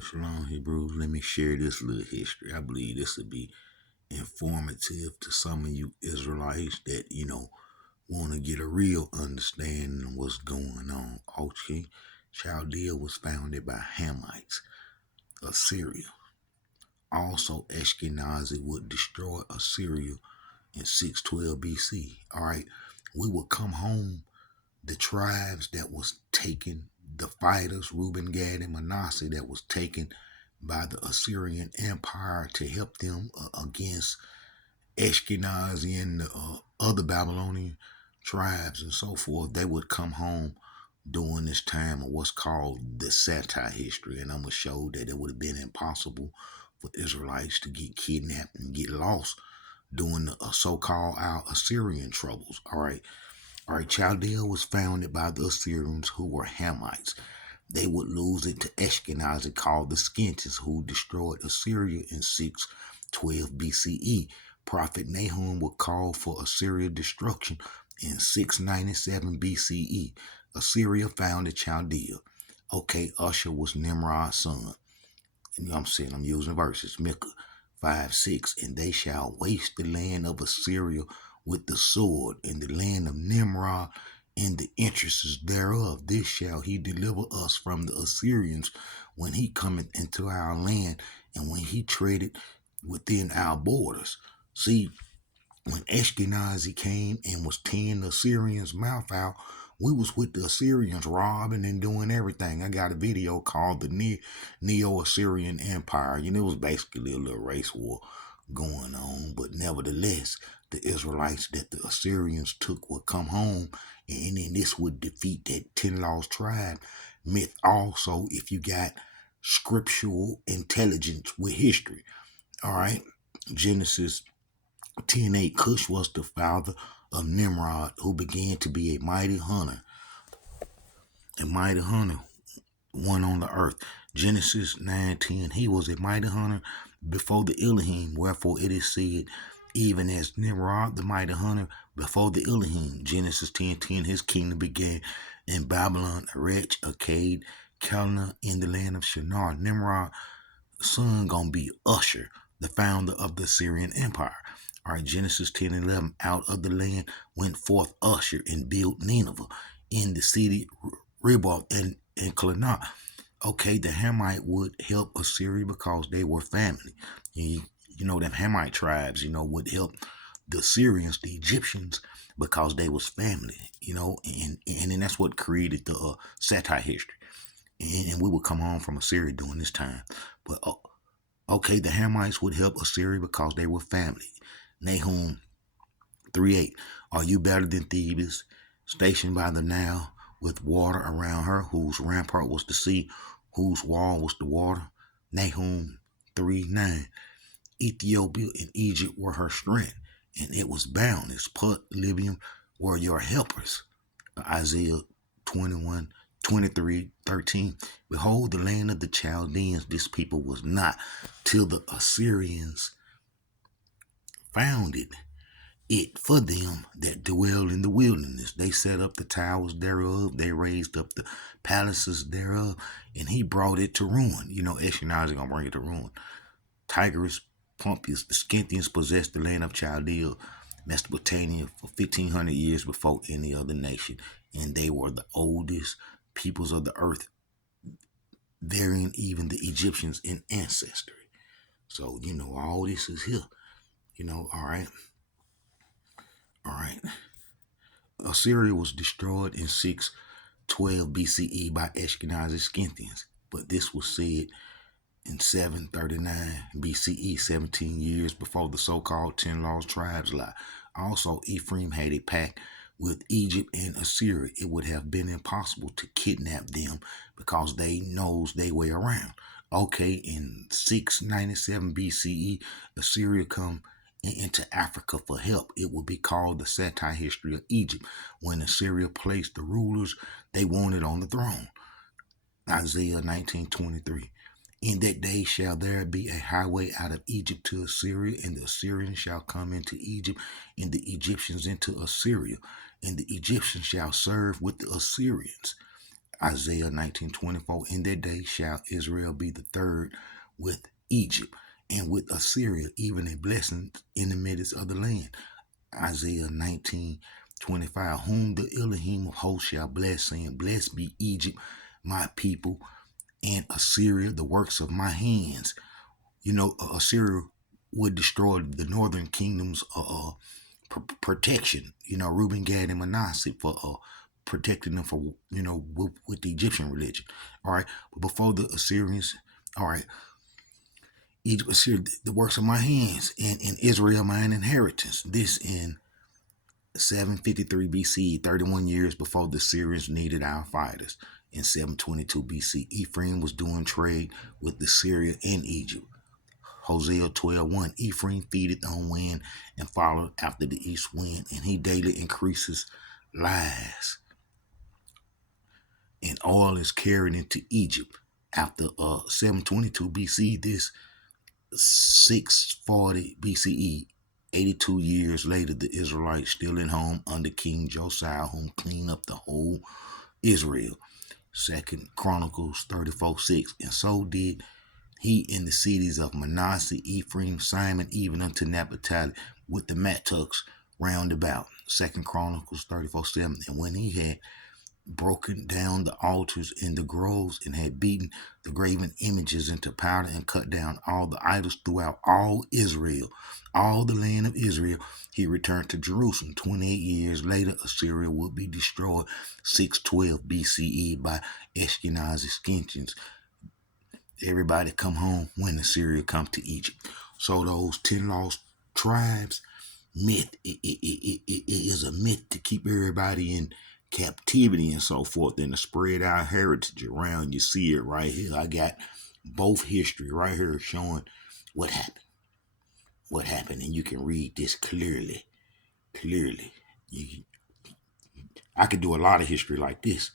right, Shalom Hebrews. Let me share this little history. I believe this will be informative to some of you Israelites that, want to get a real understanding of what's going on. Okay, Chaldea was founded by Hamites, Assyria. Also, Ashkenazi would destroy Assyria in 612 BC. All right, we would come home. The tribes that was taken, the fighters, Reuben, Gad, and Manasseh, that was taken by the Assyrian Empire to help them against Ashkenazi and the other Babylonian tribes and so forth, they would come home during this time of what's called the satire history. And I'm going to show that it would have been impossible for Israelites to get kidnapped and get lost during the so-called our Assyrian troubles. All right. Chaldea was founded by the Assyrians, who were Hamites. They would lose it to Ashkenazi called the Skintians, who destroyed Assyria in 612 BCE. Prophet Nahum would call for Assyria destruction in 697 BCE. Assyria founded Chaldea. Okay, Usher was Nimrod's son. You know what I'm saying? I'm using verses. Micah 5:6. And they shall waste the land of Assyria with the sword, and the land of Nimrod and the interests thereof. This shall he deliver us from the Assyrians when he cometh into our land, and when he treaded within our borders. See, when Ashkenazi came and was tearing the Assyrians' mouth out, we was with the Assyrians robbing and doing everything. I got a video called the Neo-Assyrian Empire. It was basically a little race war going on, but nevertheless, the Israelites that the Assyrians took would come home, and then this would defeat that 10 lost tribe myth also, if you got scriptural intelligence with history. All right, Genesis 10:8. Cush was the father of Nimrod, who began to be a mighty hunter. One on the earth. Genesis 9:10. He was a mighty hunter before the Elohim, wherefore it is said, even as Nimrod, the mighty hunter, before the Elohim. Genesis 10:10. His kingdom began in Babylon, Erech, Akkad, Calneh, in the land of Shinar. Nimrod, son, gonna be Usher, the founder of the Assyrian Empire. All right, Genesis 10:11. Out of the land went forth Usher and built Nineveh in the city Riboth and Calneh. Okay, the Hamite would help Assyria because they were family. You know, them Hamite tribes, would help the Assyrians, the Egyptians, because they was family, and then that's what created the satire history. And we would come home from Assyria during this time. But, okay, the Hamites would help Assyria because they were family. Nahum 3:8. Are you better than Thebes, stationed by the Nile, with water around her, whose rampart was the sea, whose wall was the water? Nahum 3:9. Ethiopia and Egypt were her strength, and it was boundless. Put, Libya were your helpers. Isaiah 23:13. Behold, the land of the Chaldeans, this people was not, till the Assyrians founded it for them that dwell in the wilderness. They set up the towers thereof, they raised up the palaces thereof, and he brought it to ruin. Ashkenazi gonna bring it to ruin. Tigris, Pompeius, the Scythians possessed the land of Chaldea, Mesopotamia, for 1,500 years before any other nation, and they were the oldest peoples of the earth, varying even the Egyptians in ancestry. So, all this is here. All right. Assyria was destroyed in 612 BCE by Ashkenazi Scythians, but this was said in 739 BCE, 17 years before the so-called 10 lost tribes lie. Also, Ephraim had a pact with Egypt and Assyria. It would have been impossible to kidnap them because they knows their way around. Okay, in 697 BCE, Assyria come into Africa for help. It would be called the satire history of Egypt, when Assyria placed the rulers they wanted on the throne. Isaiah 19:23. In that day shall there be a highway out of Egypt to Assyria, and the Assyrians shall come into Egypt, and the Egyptians into Assyria, and the Egyptians shall serve with the Assyrians. Isaiah 19:24. In that day shall Israel be the third with Egypt and with Assyria, even a blessing in the midst of the land. Isaiah 19:25. Whom the Elohim of hosts shall bless, saying, Blessed be Egypt, my people, and Assyria, the works of my hands. Assyria would destroy the northern kingdoms protection. Reuben, Gad, and Manasseh for protecting them for with the Egyptian religion. All right, but before the Assyrians, all right, Egypt, Assyria, the works of my hands, and Israel, my inheritance. This in 753 BC, 31 years before the Syrians needed our fighters. In 722 BC, Ephraim was doing trade with the Syria and Egypt. Hosea 12:1. Ephraim feedeth on wind and followed after the east wind, and he daily increases lies. And oil is carried into Egypt. After 722 BC, this 640 BCE, 82 years later, the Israelites still at home under King Josiah, whom cleaned up the whole Israel. 2 Chronicles 34:6. And so did he in the cities of Manasseh, Ephraim, Simon, even unto Naphtali, with the mattocks round about. 2 Chronicles 34:7. And when he had broken down the altars in the groves and had beaten the graven images into powder and cut down all the idols throughout all Israel, all the land of Israel, he returned to Jerusalem. 28 years later, Assyria would be destroyed 612 BCE by Ashkenazi Scythians. Everybody come home when Assyria come to Egypt. So those 10 lost tribes myth, it is a myth to keep everybody in captivity and so forth, and to spread our heritage around. You see it right here. I got both history right here showing what happened. And you can read this clearly. I could do a lot of history like this.